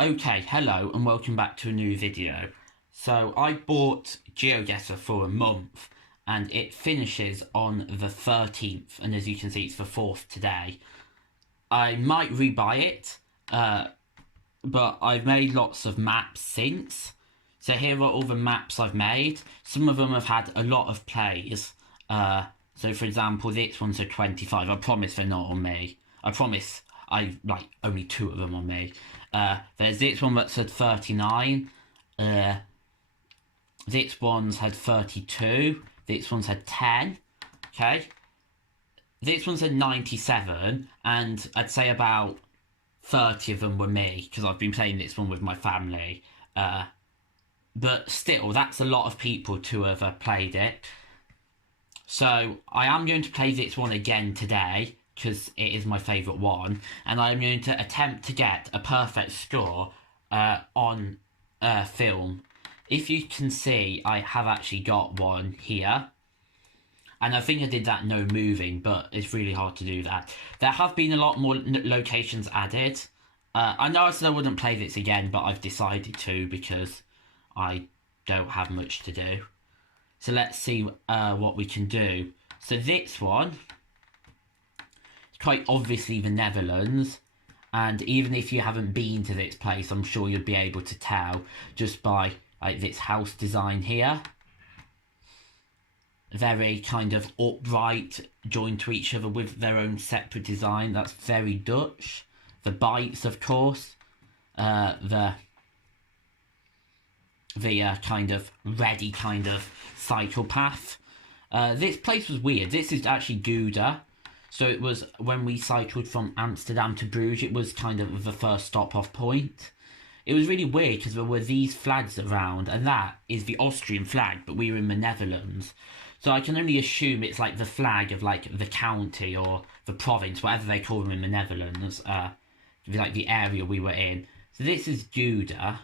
Okay, hello and welcome back to a new video. So I bought GeoGuessr for a month and it finishes on the 13th, and as you can see it's the 4th today. I might rebuy it, but I've made lots of maps since. So here are all the maps I've made. Some of them have had a lot of plays. So for example, this one's a 25. I promise they're not on me. I promise I like only 2 of them on me. There's this one that's had 39. This one's had 32. This one's had 10. Okay. This one's had 97, and I'd say about 30 of them were me, because I've been playing this one with my family. But still, that's a lot of people to have played it. So I am going to play this one again today, because it is my favourite one, and I'm going to attempt to get a perfect score on film. If you can see, I have actually got one here. And I think I did that no moving, but it's really hard to do that. There have been a lot more locations added. I know I said I wouldn't play this again, but I've decided to because I don't have much to do. So let's see what we can do. So this one is quite obviously the Netherlands. And even if you haven't been to this place, I'm sure you'll be able to tell just by like this house design here. Very kind of upright, joined to each other with their own separate design. That's very Dutch. The bites, of course. The kind of ready kind of cycle path. This place was weird. This is actually Gouda. So it was when we cycled from Amsterdam to Bruges, it was kind of the first stop off point. It was really weird because there were these flags around, and that is the Austrian flag, but we were in the Netherlands. So I can only assume it's like the flag of like the county or the province, whatever they call them in the Netherlands, like the area we were in. So this is Gouda.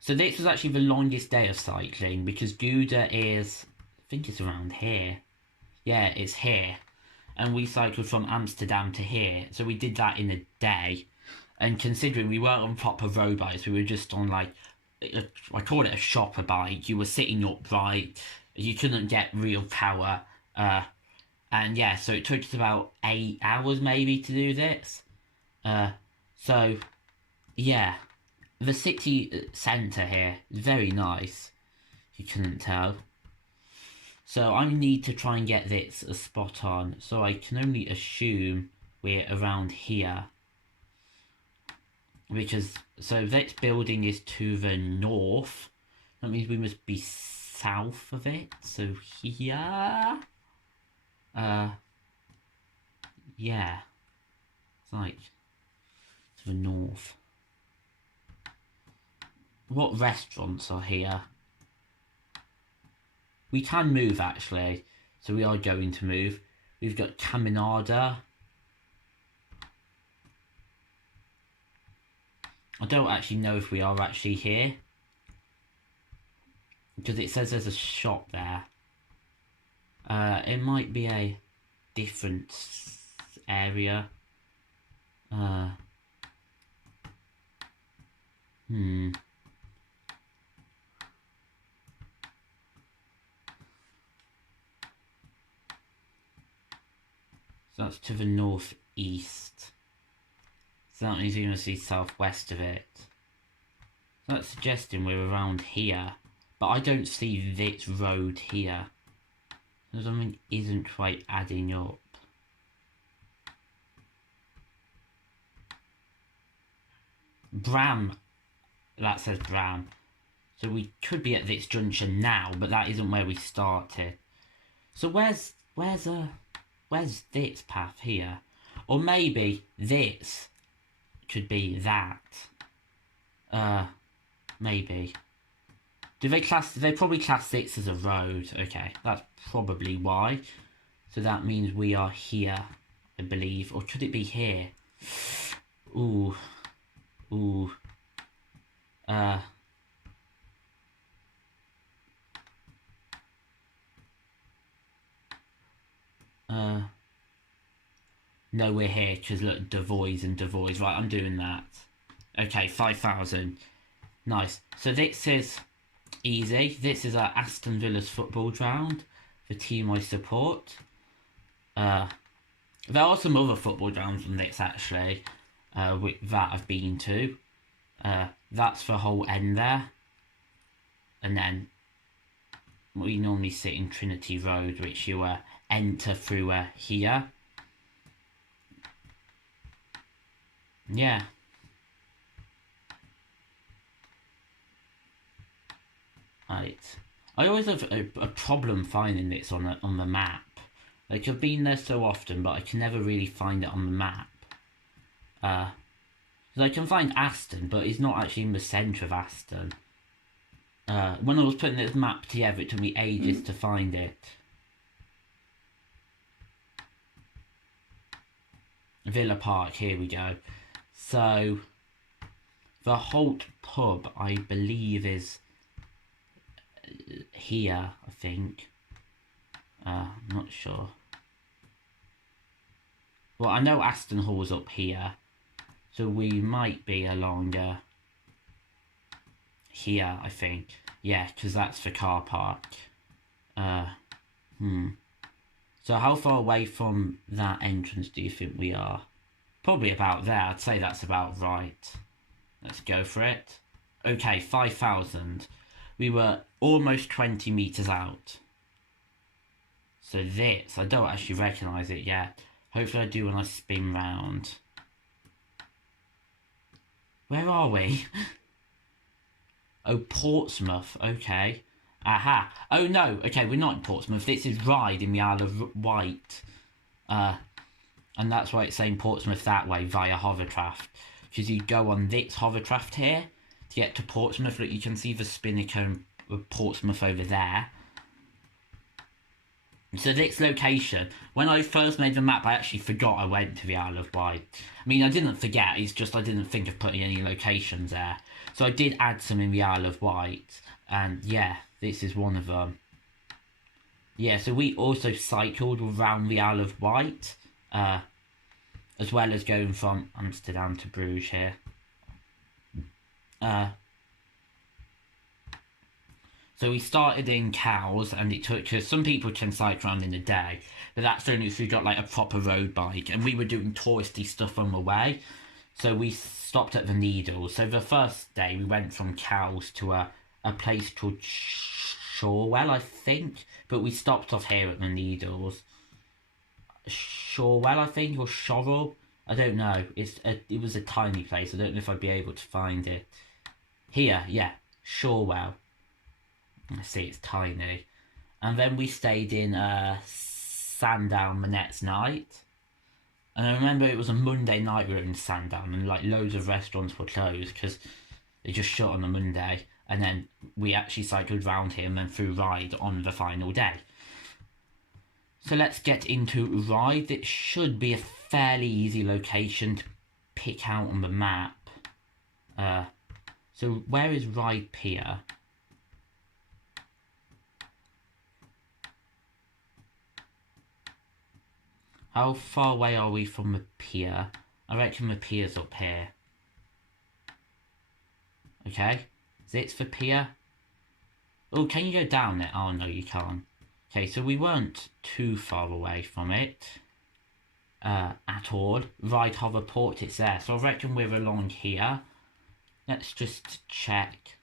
So this was actually the longest day of cycling because Gouda is, I think it's around here. Yeah, it's here. And we cycled from Amsterdam to here. So we did that in a day. And considering we weren't on proper road bikes, we were just on like, I call it a shopper bike. You were sitting upright. You couldn't get real power. And yeah, so it took us about 8 hours maybe to do this. So, yeah. The city centre here is very nice. You couldn't tell. So I need to try and get this a spot on. So I can only assume we're around here. Because, so this building is to the north. That means we must be south of it. So here. Yeah. It's like to the north. What restaurants are here? We can move actually. So we are going to move. We've got Caminada. I don't actually know if we are actually here. Because it says there's a shop there. It might be a different area. So that's to the northeast. So that means you're going to see southwest of it. So that's suggesting we're around here. But I don't see this road here. So something isn't quite adding up. Bram. That says Bram. So we could be at this junction now, but that isn't where we started. So where's this path here? Or maybe this could be that. Maybe. Do they probably class this as a road. Okay, that's probably why. So that means we are here, I believe. Or could it be here? Ooh. No, we're here, because look, Devoys and Devoys. Right, I'm doing that. Okay, 5,000. Nice. So this is easy. This is Aston Villa's football ground, the team I support. There are some other football grounds than this actually, that I've been to. That's the whole end there. And then we normally sit in Trinity Road, which you enter through here. Yeah. Right. I always have a problem finding this on the map. Like, I've been there so often, but I can never really find it on the map. Because I can find Aston, but it's not actually in the centre of Aston. When I was putting this map together, it took me ages to find it. Villa Park, here we go. So, the Holt pub, I believe, is here, I think. I'm not sure. Well, I know Aston Hall's up here, so we might be along here, I think. Yeah, because that's the car park. So how far away from that entrance do you think we are? Probably about there. I'd say that's about right. Let's go for it. Okay, 5,000. We were almost 20 metres out. So this, I don't actually recognise it yet. Hopefully I do when I spin round. Where are we? Oh, Portsmouth. Okay. Aha. Oh, no. Okay, we're not in Portsmouth. This is Ryde in the Isle of Wight. And that's why it's saying Portsmouth that way via hovercraft. Because you go on this hovercraft here to get to Portsmouth. Look, you can see the Spinnaker of Portsmouth over there. So this location, when I first made the map, I actually forgot I went to the Isle of Wight. I mean, I didn't forget, it's just I didn't think of putting any locations there. So I did add some in the Isle of Wight, and yeah, this is one of them. Yeah, so we also cycled around the Isle of Wight, as well as going from Amsterdam to Bruges here. So we started in Cowes, and it took us, some people can cycle around in a day, but that's only if we got like a proper road bike, and we were doing touristy stuff on the way. So we stopped at the Needles. So the first day we went from Cowes to a place called Shorewell, I think, but we stopped off here at the Needles. Shorewell, I think, or Shorrell, I don't know. It was a tiny place. I don't know if I'd be able to find it. Here, yeah, Shorewell. I see, it's tiny. And then we stayed in Sandown the next night. And I remember it was a Monday night we were in Sandown, and like loads of restaurants were closed because they just shut on a Monday. And then we actually cycled round here and then through Ryde on the final day. So let's get into Ryde. It should be a fairly easy location to pick out on the map. So where is Ryde Pier? How far away are we from the pier? I reckon the pier's up here. Okay, is it the pier? Oh, can you go down it? Oh no, you can't. Okay, so we weren't too far away from it. At all. Ryde Hoverport, it's there. So I reckon we're along here. Let's just check.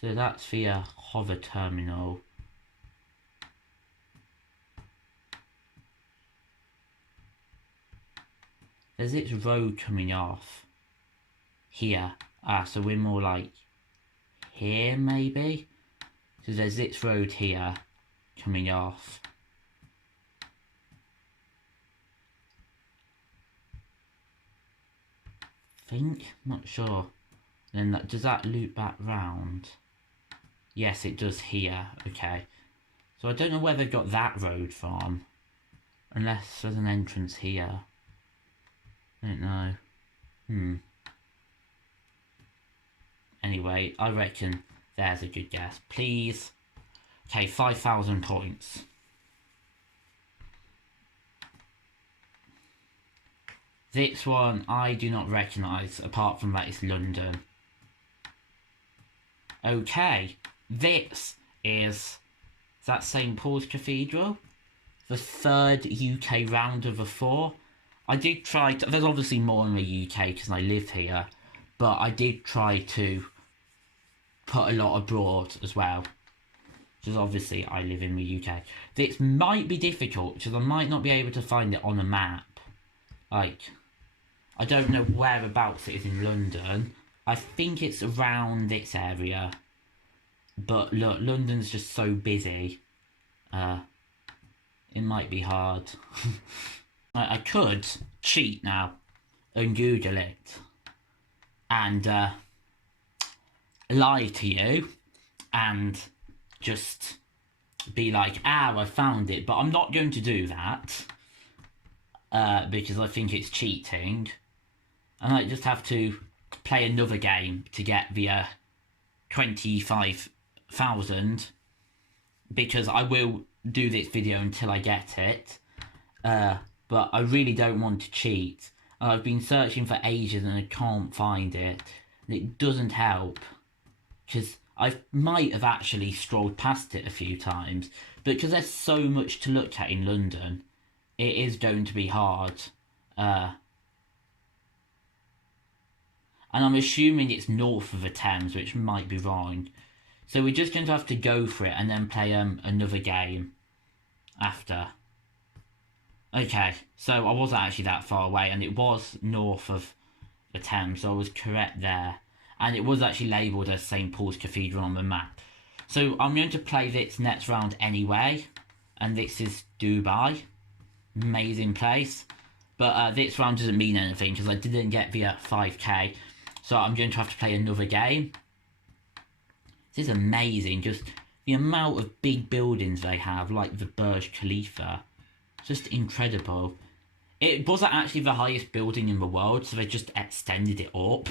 So that's the hover terminal. There's its road coming off here. So we're more like here maybe. So there's its road here coming off. Not sure. Then does that loop back round? Yes, it does here. Okay. So I don't know where they got that road from. Unless there's an entrance here. I don't know. Anyway, I reckon there's a good guess. Please. Okay, 5,000 points. This one I do not recognise, apart from that it's London. Okay, this is that St Paul's Cathedral. The third UK round of the 4. I did try to, there's obviously more in the UK because I live here, but I did try to put a lot abroad as well, because obviously I live in the UK. This might be difficult because I might not be able to find it on a map. Like, I don't know whereabouts it is in London. I think it's around this area. But look, London's just so busy. It might be hard. I could cheat now and Google it and lie to you and just be like, I found it. But I'm not going to do that because I think it's cheating. And I just have to play another game to get the 25,000, because I will do this video until I get it. But I really don't want to cheat. I've been searching for ages and I can't find it. And it doesn't help, because I might have actually scrolled past it a few times. But because there's so much to look at in London, it is going to be hard. And I'm assuming it's north of the Thames, which might be wrong. So we're just going to have to go for it and then play another game after. Okay, so I wasn't actually that far away, and it was north of the Thames, so I was correct there. And it was actually labelled as St Paul's Cathedral on the map. So I'm going to play this next round anyway, and this is Dubai. Amazing place. But this round doesn't mean anything because I didn't get the 5k. So I'm going to have to play another game. This is amazing. Just the amount of big buildings they have, like the Burj Khalifa. Just incredible. It wasn't actually the highest building in the world, so they just extended it up.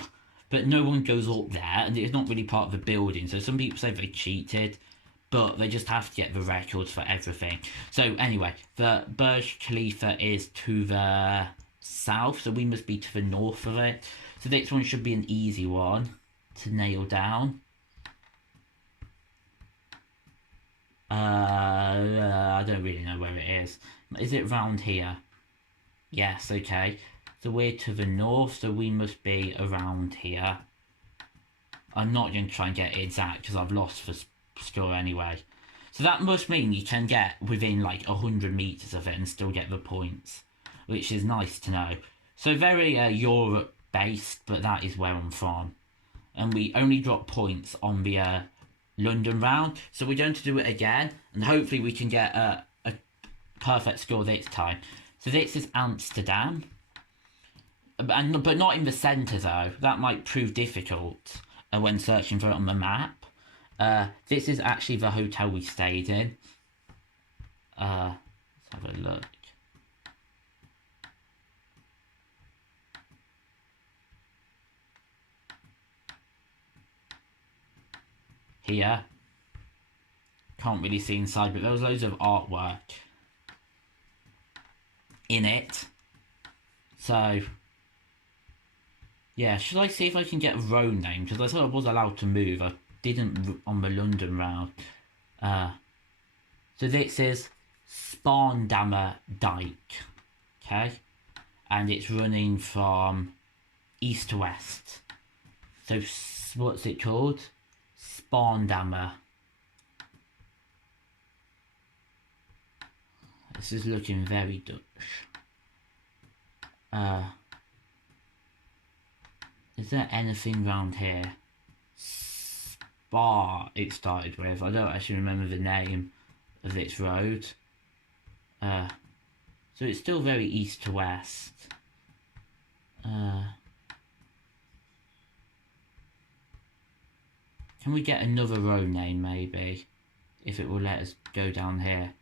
But no one goes up there, and it's not really part of the building. So some people say they cheated, but they just have to get the records for everything. So anyway, the Burj Khalifa is to the south, so we must be to the north of it. So this one should be an easy one to nail down. I don't really know where it is. Is it round here? Yes, okay. So we're to the north, so we must be around here. I'm not going to try and get it exact because I've lost the score anyway. So that must mean you can get within like 100 metres of it and still get the points, which is nice to know. So very Europe based, but that is where I'm from. And we only drop points on the London round, so we're going to do it again, and hopefully we can get a perfect score this time. So this is Amsterdam, but not in the centre though. That might prove difficult when searching for it on the map. This is actually the hotel we stayed in. Let's have a look. Here. Can't really see inside, but there was loads of artwork in it. So, yeah, should I see if I can get a road name? Because I thought I was allowed to move. I didn't on the London route. So this is Spaandammer Dyke. Okay? And it's running from east to west. So, what's it called? Spaandammer. This is looking very Dutch. Is there anything round here? Spa it started with. I don't actually remember the name of its road. So it's still very east to west. Can we get another road name maybe? If it will let us go down here.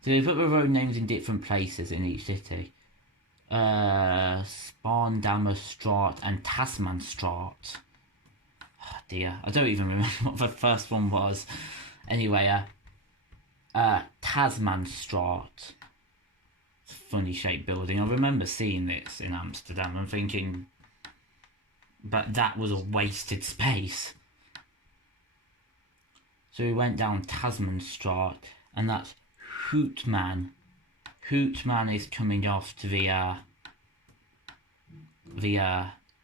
So they put the road names in different places in each city. Spaandammer Straat and Tasman Straat. Oh dear, I don't even remember what the first one was. Anyway, Tasman Straat. It's a funny shaped building. I remember seeing this in Amsterdam and thinking, but that was a wasted space. So we went down Tasmanstraat, and that's Houtman. Houtman is coming off to the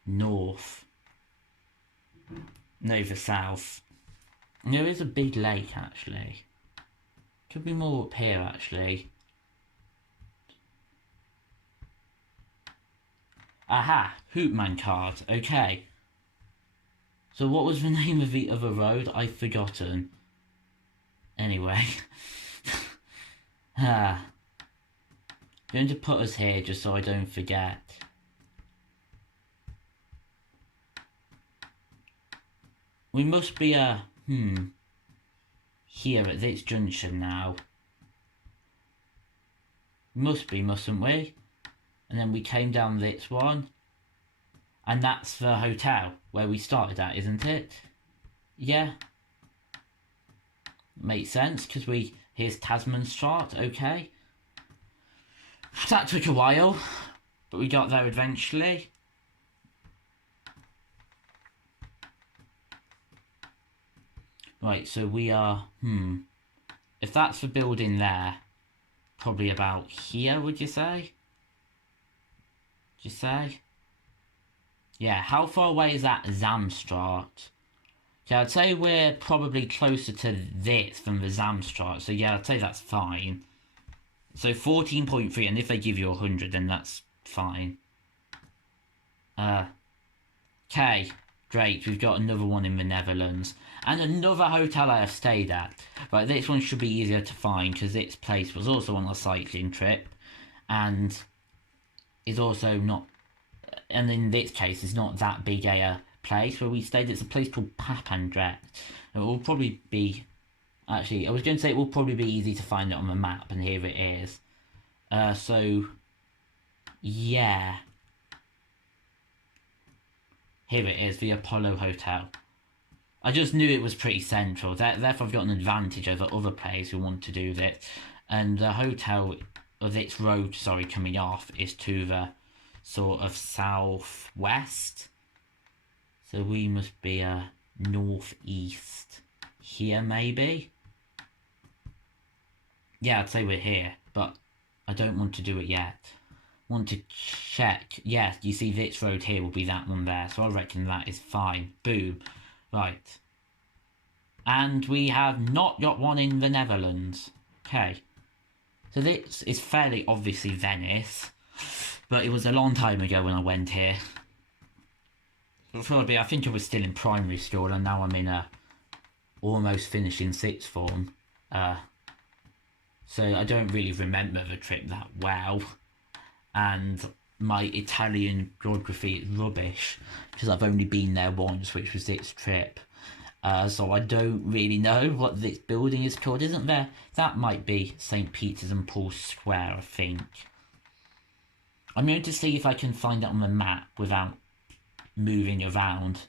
north. No, the south. And there is a big lake, actually. Could be more up here, actually. Aha! Houtman card. Okay. So what was the name of the other road? I've forgotten. Anyway. Going to put us here just so I don't forget. We must be here at this junction now. Must be, mustn't we? And then we came down this one. And that's the hotel where we started at, isn't it? Yeah. Makes sense, because here's Tasmanstraat, okay. That took a while, but we got there eventually. Right, so we are, if that's the building there, probably about here, would you say? Yeah, how far away is that Zamstraat? Yeah, I'd say we're probably closer to this than the Zamstraat, so yeah, I'd say that's fine. So 14.3, and if they give you 100, then that's fine. Okay, great, we've got another one in the Netherlands. And another hotel I have stayed at. Right, this one should be easier to find, because this place was also on a cycling trip. And is also not, and in this case, it's not that big a place where we stayed. It's a place called Papandrecht. It will probably be, actually, I was going to say it will probably be easy to find it on the map, and here it is. So, yeah. Here it is, the Apollo Hotel. I just knew it was pretty central. Therefore, I've got an advantage over other players who want to do this. And the hotel of its road, coming off is to the sort of southwest. So we must be northeast here, maybe. Yeah, I'd say we're here, but I don't want to do it yet. Want to check. Yeah, you see this road here will be that one there, so I reckon that is fine. Boom. Right. And we have not got one in the Netherlands. Okay. So this is fairly obviously Venice, but it was a long time ago when I went here. Probably, I think I was still in primary school, and now I'm in almost finishing sixth form. So I don't really remember the trip that well, and my Italian geography is rubbish because I've only been there once, which was this trip. So I don't really know what this building is called. Isn't there? That might be St. Peter's and Paul's Square, I think. I'm going to see if I can find it on the map without moving around.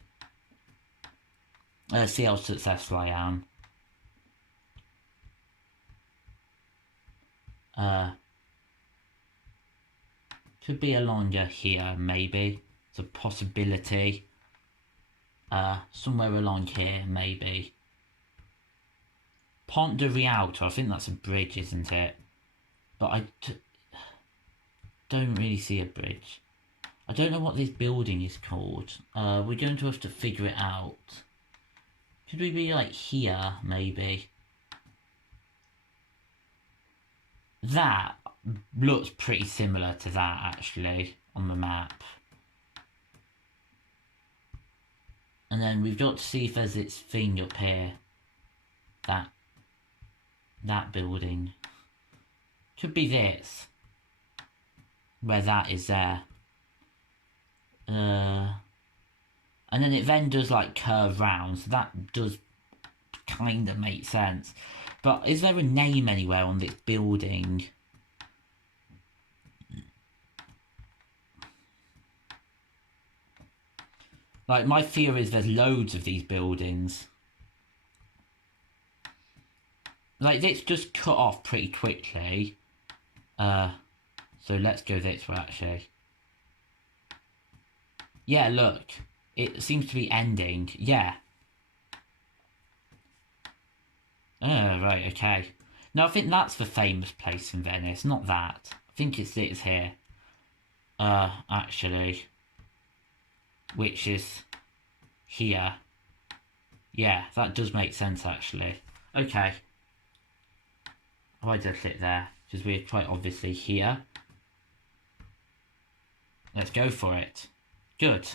See how successful I am. Could be along here, maybe. It's a possibility. Somewhere along here, maybe. Pont de Rialto, I think that's a bridge, isn't it? But I don't really see a bridge. I don't know what this building is called. We're going to have to figure it out. Could we be like here, maybe? That looks pretty similar to that, actually, on the map. And then we've got to see if there's this thing up here. That building. Could be this. Where that is there. And then it then does like curve round, so that does kind of make sense. But is there a name anywhere on this building? Like, my fear is there's loads of these buildings. Like, this just cut off pretty quickly. So let's go this way, actually. Yeah, look. It seems to be ending. Yeah. Oh, right, okay. No, I think that's the famous place in Venice, not that. I think it's here. Actually. Which is here. Yeah, that does make sense, actually. Okay. Why did I click there? Because we're quite obviously here. Let's go for it. Good.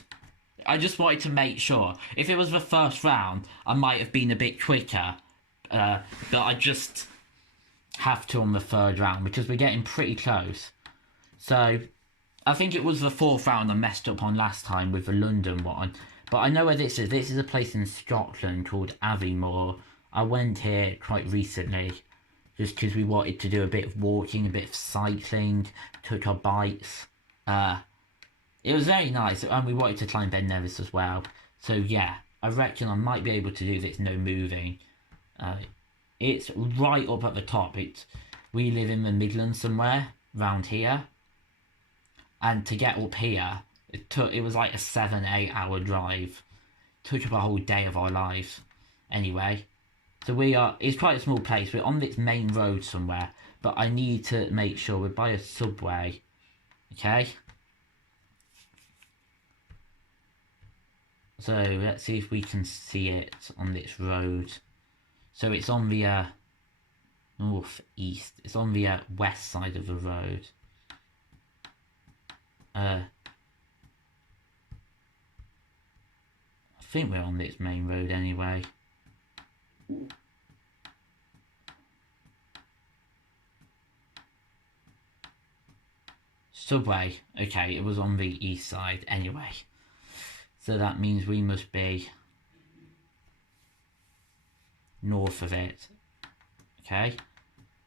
I just wanted to make sure. If it was the first round, I might have been a bit quicker. But I just have to on the third round because we're getting pretty close. So, I think it was the fourth round I messed up on last time with the London one. But I know where this is. This is a place in Scotland called Aviemore. I went here quite recently just because we wanted to do a bit of walking, a bit of cycling, took our bikes. It was very nice, and we wanted to climb Ben Nevis as well. So yeah, I reckon I might be able to do this no moving. It's right up at the top. We live in the Midlands somewhere, round here. And to get up here, it was like a 7-8 hour drive. It took up a whole day of our lives. Anyway, so it's quite a small place. We're on this main road somewhere, but I need to make sure we're by a subway. Okay? So let's see if we can see it on this road. So it's on the northeast. It's on the west side of the road. I think we're on this main road anyway. Subway. Okay, it was on the east side anyway. So that means we must be north of it. Okay.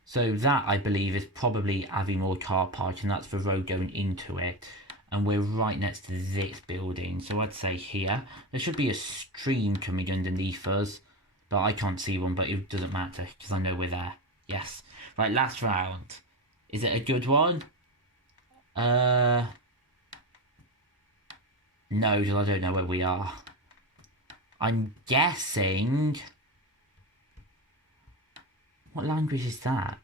So that, I believe, is probably Aviemore car park, and that's the road going into it. And we're right next to this building. So I'd say here. There should be a stream coming underneath us. But I can't see one, but it doesn't matter, because I know we're there. Yes. Right, last round. Is it a good one? No, because I don't know where we are. I'm guessing... What language is that?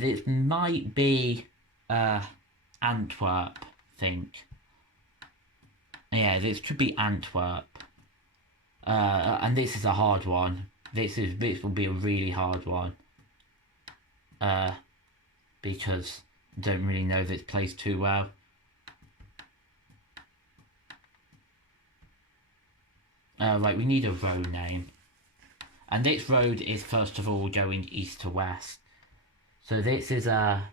This might be Antwerp, I think. Yeah, this could be Antwerp. And this is a hard one. This will be a really hard one. Because I don't really know this place too well. Right, we need a road name. And this road is first of all going east to west. So this is a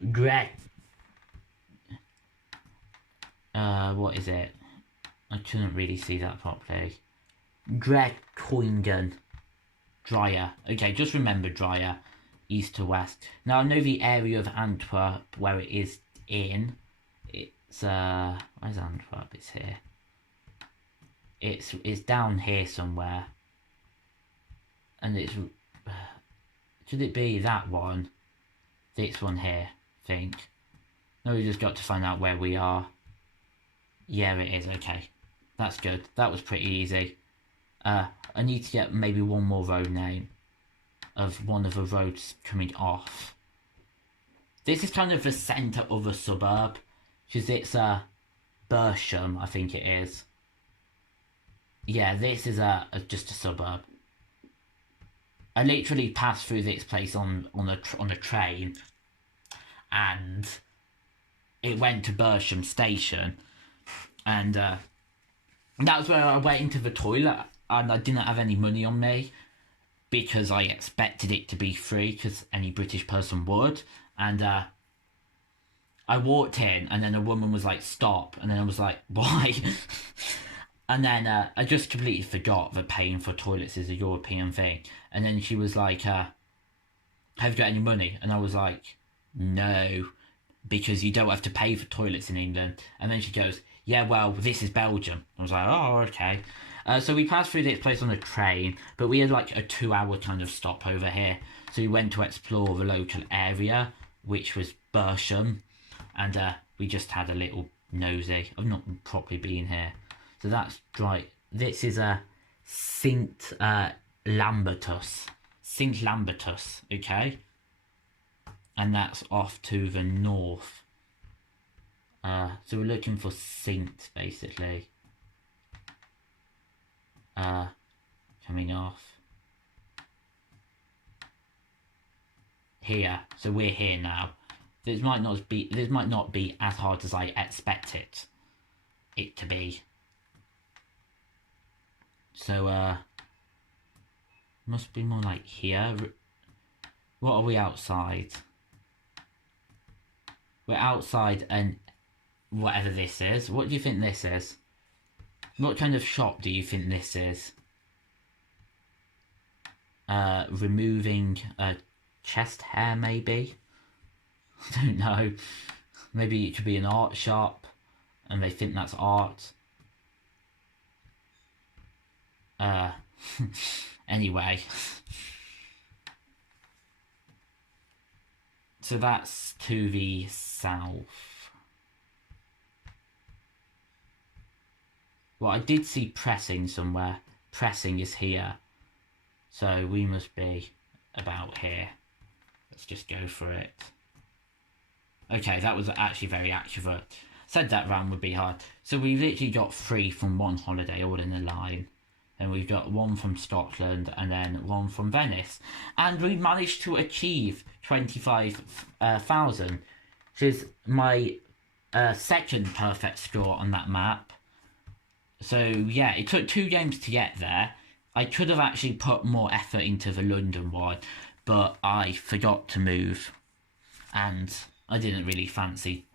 what is it? I couldn't really see that properly. Grecoingen. Dryer. Okay, just remember Dryer. East to west. Now I know the area of Antwerp where it is in. It's where's Antwerp? It's here. It's down here somewhere. And it's should it be that one? This one here, I think. No, we just got to find out where we are. Yeah, it is. Okay, that's good. That was pretty easy. I need to get maybe one more road name of one of the roads coming off. This is kind of the centre of a suburb, because it's Bersham, I think it is. Yeah, this is just a suburb. I literally passed through this place on a train, and it went to Bersham station, and that was where I went into the toilet, and I didn't have any money on me because I expected it to be free, because any British person would, and I walked in, and then a woman was like, "Stop," and then I was like, "Why?" And then I just completely forgot that paying for toilets is a European thing. And then she was like, have you got any money? And I was like, no, because you don't have to pay for toilets in England. And then she goes, yeah, well, this is Belgium. I was like, oh, okay. So we passed through this place on a train, but we had like a 2 hour kind of stop over here. So we went to explore the local area, which was Bersham, and we just had a little nosy. I've not properly been here. So that's right. This is a Saint Lambertus. Saint Lambertus, okay? And that's off to the north. So we're looking for Saint, basically. Coming off. Here. So we're here now. This might not be as hard as I expect it to be. So must be more like here. What are we outside? We're outside and whatever this is. What do you think this is? What kind of shop do you think this is? Removing chest hair, maybe? I don't know. Maybe it could be an art shop and they think that's art. Anyway. So that's to the south. Well, I did see pressing somewhere. Pressing is here. So we must be about here. Let's just go for it. Okay, that was actually very accurate. Said that round would be hard. So we literally got 3 from one holiday all in a line. And we've got 1 from Scotland and then 1 from Venice. And we managed to achieve 25,000, which is my second perfect score on that map. So yeah, it took 2 games to get there. I could have actually put more effort into the London one, but I forgot to move. And I didn't really fancy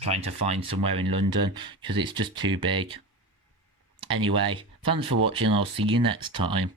trying to find somewhere in London because it's just too big. Anyway, thanks for watching. I'll see you next time.